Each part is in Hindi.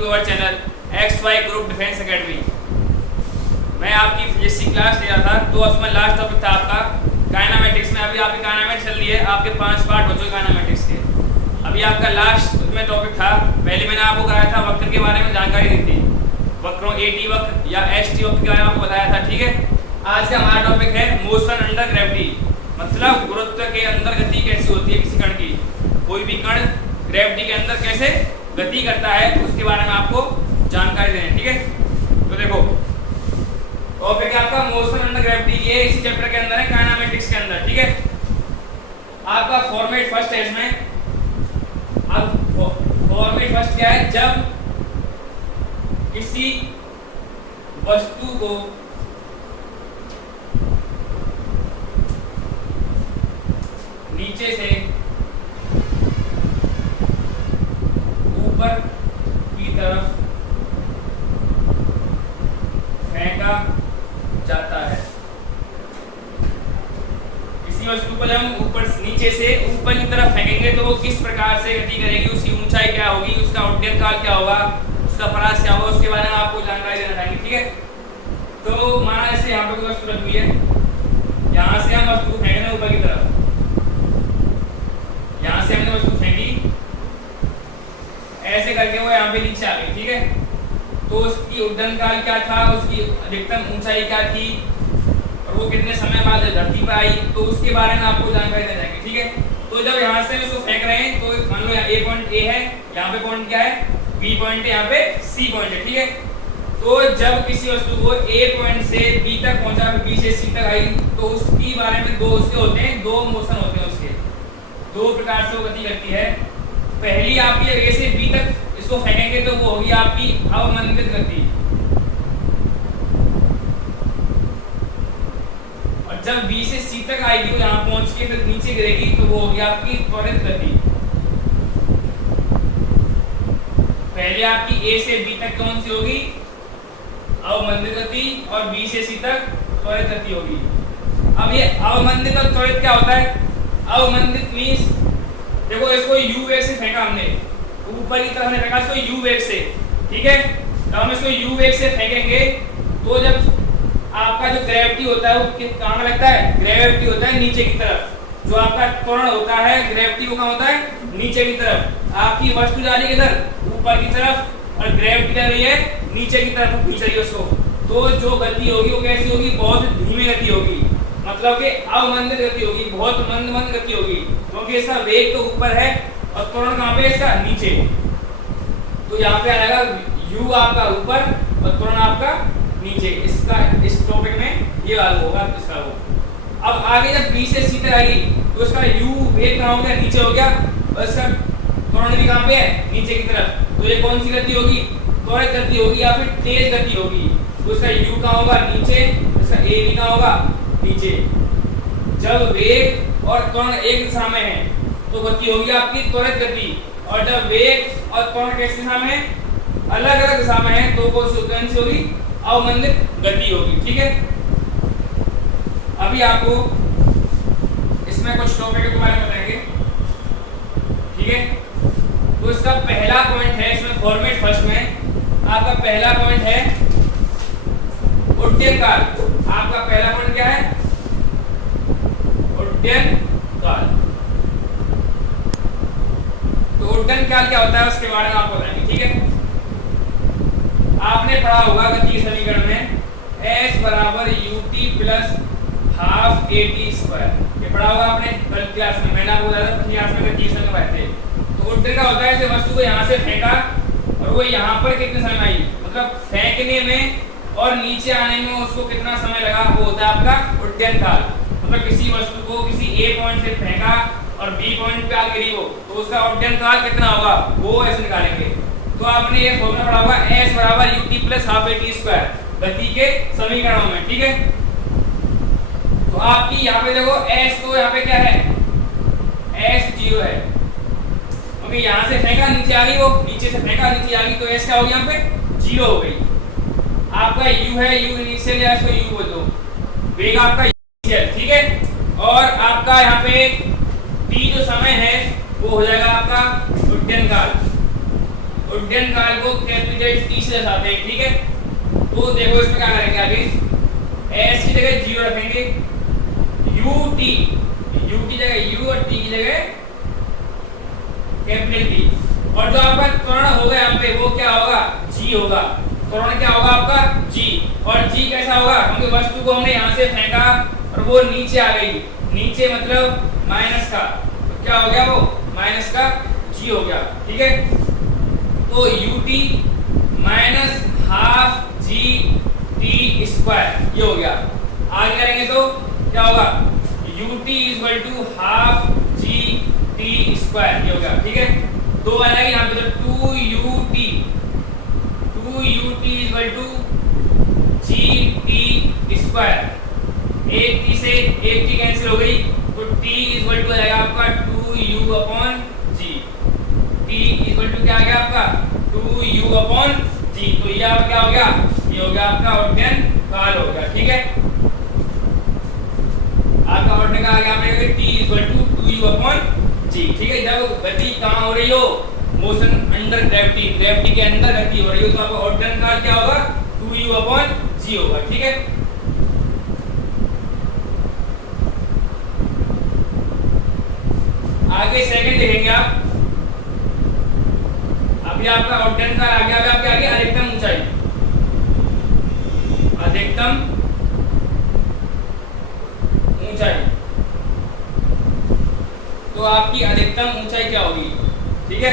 To our channel XY group defence academy. मैं आपकी फिजिक्स की क्लास ले रहा था, तो उसमें लास्ट टॉपिक था आपका काइनेमेटिक्स में। अभी आपकी काइनेमेटिक्स चल रही है, आपके 5 पार्ट हो चुके काइनेमेटिक्स के। अभी आपका लास्ट उसमें टॉपिक था, पहले मैंने आपको कराया था वक्र के बारे में जानकारी दी थी, वक्रों AT वक्र या ST वक्र के बारे में आपको बताया था। ठीक है, आज का हमारा टॉपिक है मोशन अंडर ग्रेविटी, मतलब गुरुत्व के अंदर गति कैसी होती है किसी कण की। कोई भी कण ग्रेविटी के अंदर कैसे गति करता है उसके बारे में आपको जानकारी देनी है। ठीक है, तो देखो टॉपिक है आपका मोशन अंडर ग्रेविटी, ये इसी चैप्टर के अंदर है, काइनेमेटिक्स के अंदर। ठीक है, आपका फॉर्मेट फर्स्ट है इसमें। अब फॉर्मेट फर्स्ट क्या है, जब किसी वस्तु को नीचे से ऊपर की तरफ फेंका जाता है। किसी वस्तु को जब हम ऊपर नीचे से ऊपर की तरफ फेंकेंगे तो वो किस प्रकार से गति करेगी, उसकी ऊंचाई क्या होगी, उसका उड्डयन काल क्या होगा, उसका परास क्या होगा, उसके बारे में आपको जानकारी देना चाहेंगे। ठीक है, तो माना जैसे यहाँ पे कोई वस्तु रखी हुई है, यहाँ से हम वस्तु को फेंक रहे हैं ऊपर की तरफ, यहाँ से हमने वस्तु फेंकी, ऐसे करके वो यहाँ पे नीचे आ गई। ठीक है, तो उसकी उड्डयन काल क्या था, उसकी अधिकतम ऊंचाई क्या थी और वो कितने समय बाद धरती पर आई, तो उसके बारे में आपको जानकारी दे जाएंगे। ठीक है, तो जब यहाँ से उसको फेंक रहे हैं तो मान लो यहाँ A पॉइंट A है, यहाँ पे पॉइंट क्या है B पॉइंट है, यहाँ पे C पॉइंट है। ठीक है, तो जब किसी वस्तु को A पॉइंट से B तक पहुंचा, B से C तक आई, तो उसके बारे में दो उसके होते हैं, दो मोशन होते हैं उसके, दो प्रकार से वो गति करती है। पहली आपकी A से B तक इसको फेंकेंगे तो वो होगी आपकी अवमंदित गति, और जब B से C तक आएगी, यहाँ पहुंच के फिर नीचे गिरेगी तो वो होगी आपकी त्वरित गति। पहले आपकी A से B तक कौन सी होगी, अवमंदित गति, और B से C तक त्वरित गति होगी। अब ये अवमंदित और त्वरित क्या होता है, अवमंदित मींस देखो इसको U वेग से फेंका हमने, ऊपर की तरफ हमने फेंका इसको U वेग से। ठीक है, जब हम इसको U वेग से फेंकेंगे तो जब आपका जो ग्रेविटी होता है वो कहाँ लगता है, ग्रेविटी होता है नीचे की तरफ। जो आपका त्वरण होता है ग्रेविटी वो कहाँ होता है, नीचे की तरफ। आपकी वस्तु जा रही है किधर, ऊपर की तरफ, और ग्रेविटी जा रही है नीचे की तरफ, खींच रही है उसको। तो जो गति होगी वो कैसी होगी, बहुत धीमी गति होगी, मतलब कि अवमंदित गति होगी, बहुत मंद गति होगी, क्योंकि इसका वेग तो ऊपर है और त्वरण कहाँ पे इसका, नीचे। तो यहाँ पे आएगा U आपका ऊपर और त्वरण आपका नीचे। इसका इस टॉपिक में ये वाला होगा इसका वो। अब आगे जब B से C तक आएगी तो इसका U वेग कहाँ हो गया, नीचे हो गया, और इसका त्वरण भी कहाँ पे है, नीचे की तरफ। तो ये कौन सी गति होगी, त्वरित गति होगी या फिर तेज गति होगी। तो इसका U कहाँ होगा, नीचे, इसका A भी कहाँ होगा, नीचे। जब वेग और त्वरण एक दिशा में है तो गति होगी आपकी त्वरित गति, और जब वेग और त्वरण किस दिशा में, अलग अलग दिशा में है, तो कौन सी होगी, अवमंदित गति होगी। ठीक है, अभी आपको इसमें कुछ टॉपिक के बारे में बताएंगे। ठीक है, तो इसका पहला पॉइंट है इसमें फॉर्मेट फर्स्ट में, आपका पहला पॉइंट है उड्डयन काल। आपका पहला पॉइंट क्या है, उड्डयन काल। तो उड्डयन काल क्या होता है उसके बारे में आपको बताएंगे। ठीक है, आपने पढ़ा होगा गति के समीकरण में S बराबर ut plus half AT square, ये पढ़ा होगा आपने कल क्लास में, मैंने आपको बताया था क्लास में गति के समीकरण पढ़े थे। तो उड्डयन का होता है जैसे वस्तु को यहाँ से फेंका और वो यहाँ पर कितने समय आई, मतलब फेंकने में और नीचे आने में उसको कितना समय लगा, वो होता है आपका उड्डयन काल। मतलब किसी वस्तु को किसी A पॉइंट से फेंका और B पॉइंट पे आ गिरी हो तो उसका उड्डयन काल कितना होगा, वो ऐसे निकालेंगे। तो आपने ये फॉर्मूला पढ़ा होगा S बराबर ut plus half AT square गति के समीकरणों में। ठीक है, तो आपकी यहाँ पे देखो S, तो यहाँ पे क्या है, S 0 है, क्योंकि यहाँ से फेंका नीचे आ गई, वो नीचे से फेंका नीचे आ गई, तो S क्या हो गया, यहाँ पे 0 हो गई। आपका U है, U इनिशियल या इसको U बोल दो, वेग आपका इनिशियल। ठीक है, और आपका यहाँ पे T जो समय है वो हो जाएगा आपका उड्डयन काल। उड्डयन काल को कैपिटल टी से दर्शाते हैं, ठीक है। तो देखो इसमें क्या करेंगे आगे, एस की जगह 0 रखेंगे, यू टी, यू की जगह यू और टी की जगह कैपिटल टी, और जो आपका त्वरण होगा यहाँ पे वो क्या होगा, जी होगा। त्वरण क्या होगा आपका, जी। और जी कैसा होगा, क्योंकि वस्तु को हमने यहाँ से फेंका और वो नीचे आ गई, नीचे मतलब माइनस का, तो क्या हो गया वो माइनस का जी हो गया, ठीक है। तो u t minus half g t square ये हो गया। आगे करेंगे तो क्या होगा, u t equal to half g t square ये हो गया, ठीक है। दो आ जाएगी यहाँ पे, तो 2ut equal to g t square, एक टी से एक टी कैंसिल हो गई, तो t इक्वल टू आ जाएगा आपका 2u upon g, t equal to क्या आ गया आपका 2u अपॉन जी। तो ये आपका क्या हो गया, ये हो गया आपका उड्डयन काल हो गया, ठीक है। आपका उड्डयन काल आ गया आपका t equal to 2u upon g, ठीक है। जब गति कहाँ हो रही हो, मोशन अंडर ग्रेविटी, ग्रेविटी के अंदर गति हो रही हो, तो आपका उड्डयन काल क्या होगा 2u अपॉन जी होगा, ठीक है। आगे सेकंड लिखेंगे आप, अभी आपका उड्डयन काल आ गया, अभी आपके आगे अधिकतम ऊंचाई, अधिकतम ऊंचाई, तो आपकी अधिकतम ऊंचाई क्या होगी, ठीक है।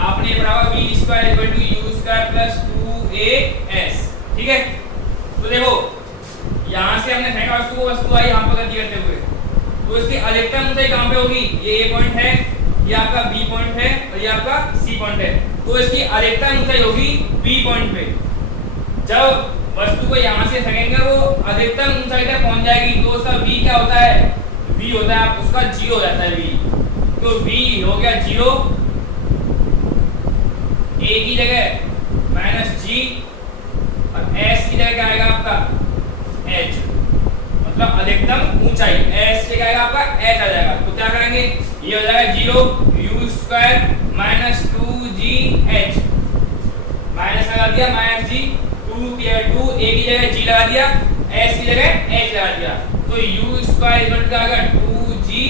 आपने पढ़ा v square equal to u square plus 2as, ठीक है। तो देखो यहां से हमने फेंका वस्तु को, वस्तु आई हम पर गति करते हुए, तो इसकी अधिकतम ऊंचाई कहां पे होगी, ये a पॉइंट है, ये आपका b पॉइंट है और ये आपका c पॉइंट है, तो इसकी अधिकतम ऊंचाई होगी b पॉइंट पे। जब वस्तु को यहां से फेंकेंगे वो अधिकतम ऊंचाई तक पहुंच जाएगी, तो उसका v क्या होता है, v होता है उसका g हो जाता है v, तो v हो गया 0, a की जगह माइनस g और s की जगह क्या आएगा आपका h, मतलब अधिकतम ऊंचाई, s की जगह आएगा आपका h आ जाएगा। तो क्या करेंगे, ये हो जाएगा 0 u square minus 2gh, minus लगा दिया माइनस g, 2 a की जगह g लगा दिया, s की जगह h लगा दिया, तो u स्क्वायर इक्वल टू क्या आएगा 2gh,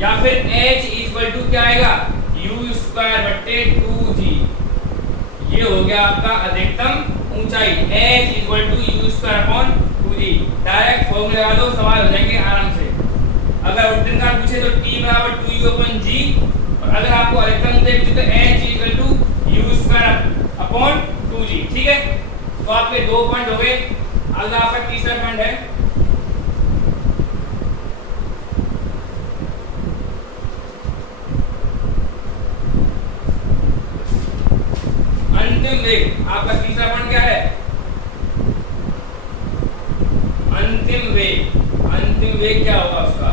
या फिर h इक्वल टू क्या आएगा u स्क्वायर बट्टे 2g, ये हो गया आपका अधिकतम ऊंचाई, h equal to u square upon 2g। Direct formula लगा दो, सवाल हो जाएंगे आराम से। अगर उड्डयन काल पूछे तो t बराबर 2u अपॉन g, और अगर आपको अधिकतम ऊंचाई पूछे तो h equal to u square upon 2g, ठीक है। तो आपके दो पॉइंट हो गए। अगला आपका तीसरा पॉइंट है, अंतिम वेग। आपका तीसरा पॉइंट क्या है, अंतिम वेग। अंतिम वेग क्या होगा उसका,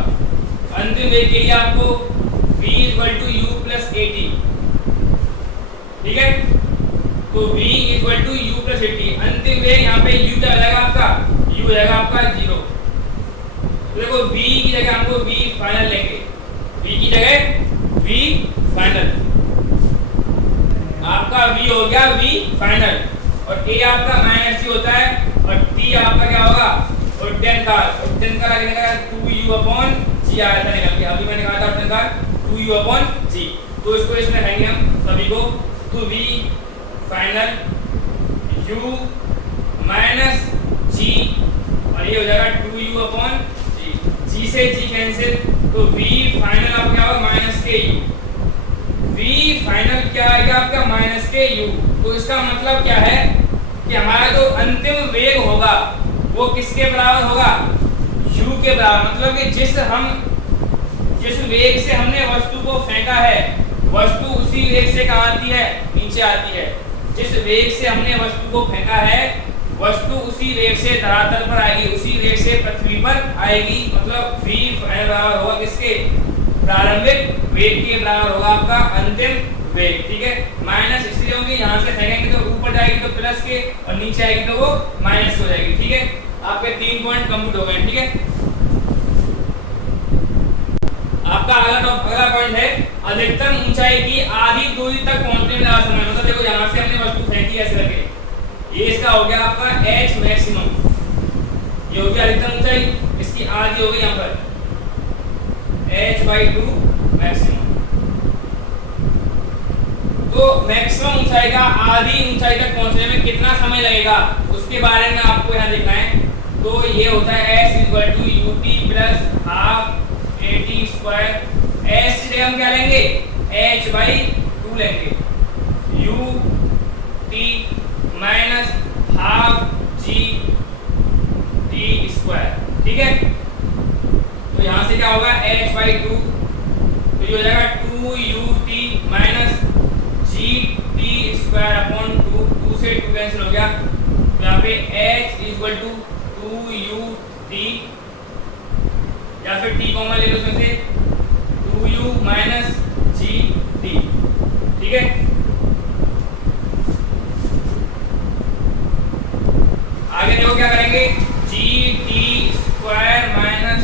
अंतिम वेग के लिए आपको v equal to u plus at, ठीक है। तो v equal to u plus at, अंतिम वेग यहाँ पे u क्या हो जाएगा आपका, u हो जाएगा आपका 0। तो देखो v की जगह हमको v फाइनल लेंगे, v की जगह v फाइनल, आपका v हो गया v फाइनल, और a आपका माइनस g होता है, और t आपका क्या होगा उड्डयन काल। उड्डयन काल आगे निकला 2u अपॉन g आया था निकल के, अभी मैंने कहा था उड्डयन काल 2u अपॉन g, तो इसको इसमें रहेंगे हम सभी को, तो v final u minus g, और ये हो जाएगा 2u अपॉन g, g से g कैंसिल, तो v फाइनल आपका क्या होगा माइनस के u, v फाइनल क्या आएगा आपका माइनस के u। तो इसका मतलब क्या है कि हमारा जो अंतिम वेग होगा वो किसके बराबर होगा, u के बराबर, मतलब कि जिस वेग से हमने वस्तु को फेंका है, वस्तु उसी वेग से कहाँ आती है, नीचे आती है। जिस वेग से हमने वस्तु को फेंका है, वस्तु उसी वेग से धरातल पर आएगी, उसी वेग से पृथ्वी पर आएगी, मतलब v बराबर होगा किसके, प्रारंभिक वेग के बराबर होगा आपका अंतिम वेग, ठीक है। माइनस इसलिए होगी, यहाँ से फेंकेंगे तो ऊपर जाएगी तो प्लस के, और नीचे आएगी तो वो माइनस हो जाएगी, ठीक है। आपके 3 पॉइंट कंप्लीट हो गए, ठीक है। आपका अगला पॉइंट है अधिकतम ऊंचाई की आधी दूरी तक पहुंचने में लगा समय। मतलब देखो यहाँ से हमने वस्तु फेंकी ऐसे करके, ये इसका हो गया आपका h मैक्सिमम, ये हो गया अधिकतम ऊंचाई, इसकी आधी हो गई यहाँ पर h/2 मैक्सिमम। तो मैक्सिमम ऊंचाई का आधी ऊंचाई तक पहुंचने में कितना समय लगेगा उसके बारे में आपको यहाँ देखना है। तो ये होता है s = ut + half at²। s से हम क्या लेंगे, h/2 लेंगे, ut - हाफ gt²। ठीक है, तो यहाँ से क्या होगा h/2, तो ये हो जाएगा 2ut - gt²/2, 2 से 2 कैंसिल हो गया, तो यहाँ पे h = 2ut, या फिर t कॉमन ले लो उसमें से 2u - gt। ठीक है, आगे देखो क्या करेंगे, gt² -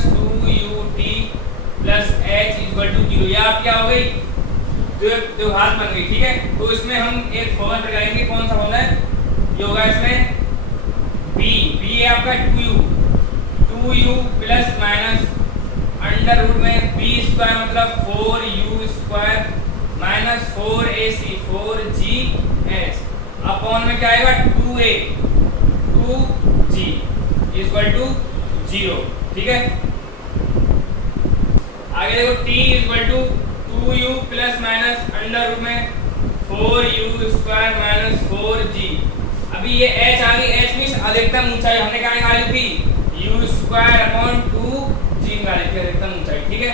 2ut + h = 0। ये आप क्या हो गई, जो हाथ बन गई। ठीक है, तो इसमें हम एक फॉर्मूला लगाएंगे, कौन सा फॉर्मूला है, ये होगा इसमें b है आपका 2u plus minus under root में b² मतलब 4u² minus 4ac 4gh upon में क्या आएगा 2a 2g इक्वल टू 0। ठीक है, आगे देखो t equal to 2u plus minus under root में 4u² माइनस 4g। अभी ये h आ गई, h मींस अधिकतम ऊंचाई हमने क्या निकाली थी, u² अपॉन 2g निकाली थी अधिकतम ऊंचाई। ठीक है,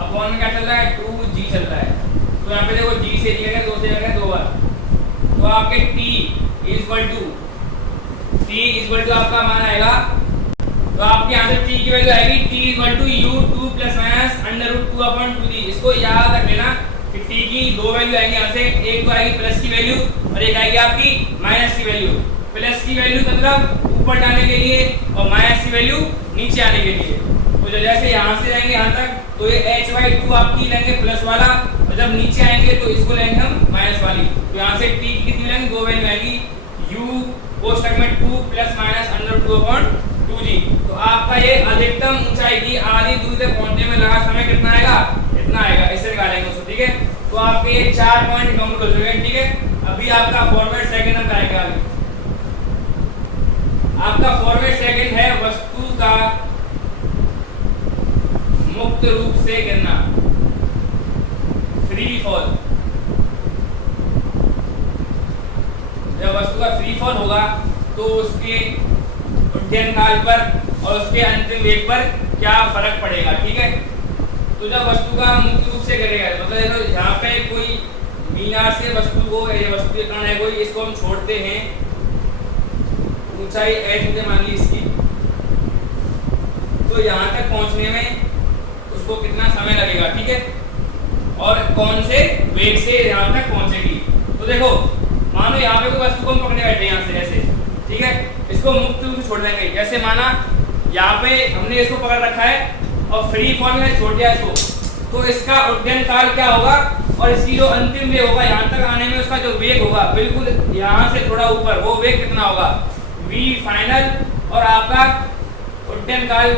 अपॉन में क्या चल रहा है 2g चल रहा है, तो यहाँ पे देखो g से दिया गया 2 से दिया गया 2 बार, तो आपके t इक्वल टू आपका मान आएगा, तो आपके यहाँ से t की वैल्यू आएगी t equal to u2 plus minus under root 2 upon 2g। इसको याद रख लेना कि t की दो वैल्यू आएगी यहाँ से, एक तो आएगी प्लस की वैल्यू और एक आएगी आपकी माइनस की वैल्यू। प्लस की वैल्यू मतलब ऊपर जाने के लिए और माइनस की वैल्यू नीचे आने के लिए। तो जैसे यहाँ से जाएंगे यहाँ तक तो ये h/2 आपकी लेंगे प्लस वाला, और जब नीचे आएंगे तो इसको लेंगे हम माइनस वाली। तो यहाँ से t की कितनी लेंगे, दो वैल्यू आएगी u कोष्ठक में 2 plus minus under 2 upon 2g। तो आपका ये अधिकतम ऊंचाई की आधी दूरी तक पहुंचने में लगा समय कितना आएगा, इतना आएगा, इससे निकालेंगे उसको। ठीक है, तो आपके ये 4 पॉइंट कंप्लीट हो चुके हैं। ठीक है, अभी आपका फॉर्मेट सेकंड हम करेंगे आगे। आपका फॉर्मेट सेकंड है वस्तु का मुक्त रूप से गिरना, फ्री फॉल। जब वस्तु का फ्री फॉल होगा तो उसके उड्डयन काल पर और उसके अंतिम वेग पर क्या फर्क पड़ेगा। ठीक है, तो जब वस्तु का मुक्त रूप से गिरेगा मतलब यहाँ पे कोई मीनार से वस्तु को, ये वस्तु के कण है कोई, इसको हम छोड़ते हैं, ऊंचाई h मान ली इसकी, तो यहाँ तक पहुंचने में उसको कितना समय लगेगा। ठीक है, और कौन से वेग से यहाँ तक पहुंचेगी। तो देखो मानो यहाँ पे कोई वस्तु को हम पकड़े बैठे यहाँ से ऐसे, ठीक है, इसको मुक्त रूप से छोड़ देंगे। जैसे माना यहाँ पे हमने इसको पकड़ रखा है और फ्री फॉल में छोड़ दिया इसको, तो इसका उड्डयन काल क्या होगा और इसकी जो अंतिम वेग होगा यहाँ तक आने में उसका जो वेग होगा बिल्कुल यहाँ से थोड़ा ऊपर, वो वेग कितना होगा v फाइनल। और आपका उड्डयन काल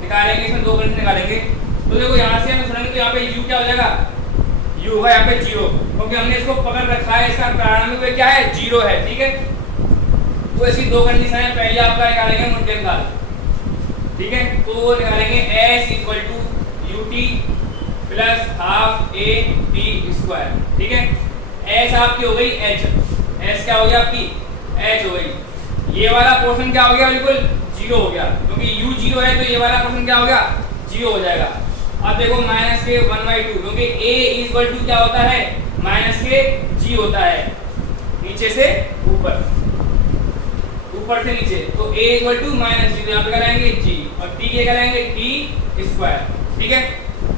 निकालेंगे, इसमें दो कंडीशन निकालेंगे। तो देखो यहाँ से हमें छोड़ेंगे तो यहाँ पे u क्या हो जाएगा, u होगा यहाँ पे 0, क्योंकि हमने इसको पकड़ रखा है, इसका प्रारंभिक वेग क्या है 0 है। ठीक है, तो इसकी दो कंडीशन है, पहले आपका निकालेंगे उड्डयन काल। ठीक है, तो निकालेंगे s equal to ut plus half a b square. ठीक है, s आपकी हो गई h, s क्या हो गया आपकी h हो गई, ये वाला पोर्शन क्या हो गया बिल्कुल 0 हो गया, क्योंकि u 0 है तो ये वाला पोर्शन क्या हो गया 0 हो जाएगा। अब देखो माइनस के 1/2, क्योंकि a इक्वल टू क्या होता है माइनस के g होता है, नीचे से ऊपर, ऊपर से नीचे, तो a equal to minus g, यहाँ पे कराएंगे g और t के कराएंगे t स्क्वायर। ठीक है,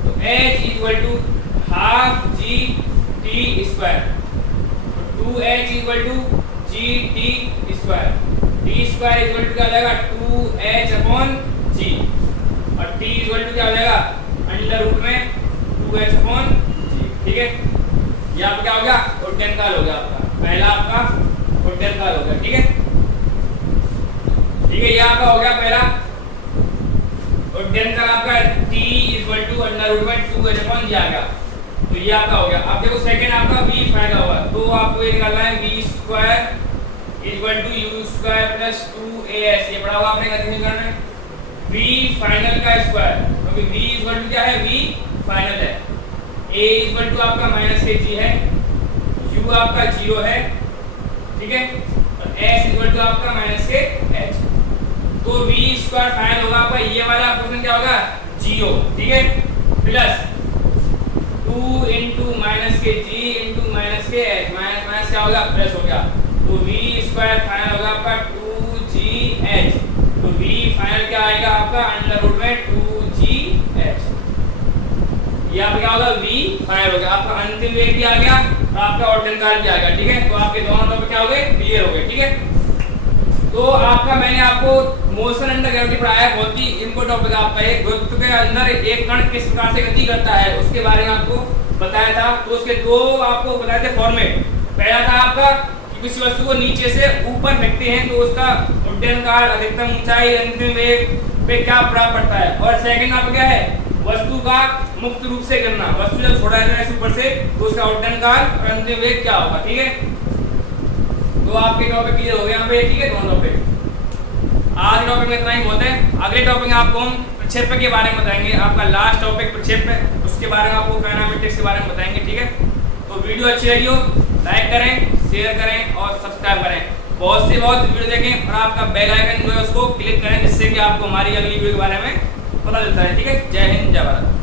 तो h equal to half g t square, 2h equal to g t square, t square equal to क्या हो जाएगा 2h अपॉन g, और t इक्वल टू क्या हो जाएगा अंडर रूट में 2h/g, ठीक है। ये आपका क्या हो गया, उड्डयनकाल हो गया आपका, पहला आपका उड्डयनकाल हो गया, ठीक है। ठीक है, ये आपका हो गया पहला उड्डयनकाल आपका t = √2h/g आ गया। तो ये आपका हो गया। अब देखो सेकंड आपका v फाइनल होगा, तो आपको ये निकालना है v² = u² + 2as। ये पढ़ा हुआ आपने, कंटिन्यू करना है v फाइनल का स्क्वायर, क्योंकि v क्या है, v फाइनल है, a = आपका -kg है, u आपका 0 है, ठीक है, और s = आपका -kh। तो v² फाइनल होगा आपका, ये वाला पोर्शन क्या होगा, 0, ठीक है, प्लस 2 × -kg × -kh, माइनस क्या होगा, प्लस हो गया। तो v² फाइनल होगा आपका 2gh। तो v फाइनल क्या आएगा आपका, √2gh। ये आपका क्या होगा, v फाइनल हो गया। आपका अंतिम वेग भी आ गया और आपका उड्डयनकाल भी आ गया, ठीक है। तो आपके दोनों टॉपिक क्या हो गए, क्लियर हो गए, ठीक है। तो आपका मैंने आपको मोशन अंडर ग्रेविटी पढ़ाया, बहुत ही इंपॉर्टेंट टॉपिक आपका। एक गुरुत्व के अंदर एक कण किस प्रकार से गति करता है उसके बारे में आपको बताया था। तो उसके दो आपको बताए थे फॉर्मेट। पहला था आपका कि किसी वस्तु को नीचे से ऊपर फेंकते हैं तो उसका उड्डयनकाल, अधिकतम ऊंचाई, अंतिम वेग पे क्या प्रभाव पड़ता है। और सेकंड आपका क्या है, वस्तु का मुक्त रूप से गिरना, वस्तु जब छोड़ा जाता है ऊपर से तो उसका उड्डयनकाल और अंतिम वेग क्या होगा, ठीक है। तो आपके टॉपिक क्लियर हो गए यहाँ पे, ठीक है, दोनों टॉपिक। आज टॉपिक में इतना ही बहुत है। अगले टॉपिक में आपको हम प्रक्षेपण के बारे में बताएंगे। आपका लास्ट टॉपिक प्रक्षेपण, उसके बारे में आपको काइनेमेटिक्स के बारे में बताएंगे, ठीक है। तो वीडियो अच्छी लगी हो लाइक करें, शेयर करें और सब्सक्राइब करें। बहुत से बहुत वीडियो देखें और आपका बेल आइकन जो है उसको क्लिक करें, जिससे कि आपको हमारी अगली वीडियो के बारे में पता चलता है, ठीक है। जय हिंद, जय भारत।